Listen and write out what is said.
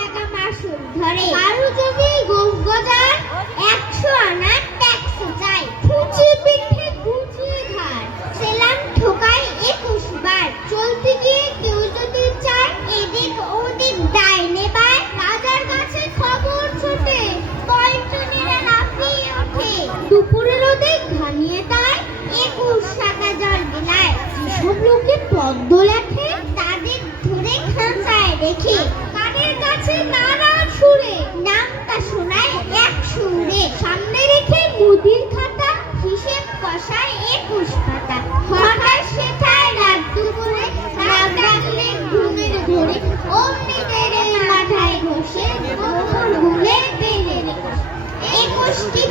টাকা মাসুল ধরে। কারো যদি গজার 100 আনা ট্যাক্স চাই। ফুচি পিঠে গুছিয়ে ধার, সেলাম ঠোকায় 21 বার। চলতে গিয়ে কেউ যদি চায় এদিক ওদিক দায় নেবার, রাজার কাছে খবর ছোটে, পয়জনেরা লাফিয়ে ওঠে। দুপুরে রোদে ঘামিয়ে তাই 21 টাকা জল গেলায়। যেসব লোকে পদ্ম লেখে তাদের ধরে খাঁচায় রেখে, কানের কাছে নানা সুরে নামটা শোনায় 1 সুরে। সামনে রেখে মুদির খাতা, হিসেব কষায় 21 পাতা। হঠাৎ সেথায় রাত দুপুরে নাক ডাকলে ঘুমের ঘোরে, অমনি তেরে মাথায় ঘষে গোবর গুলে বেড়ে 21টি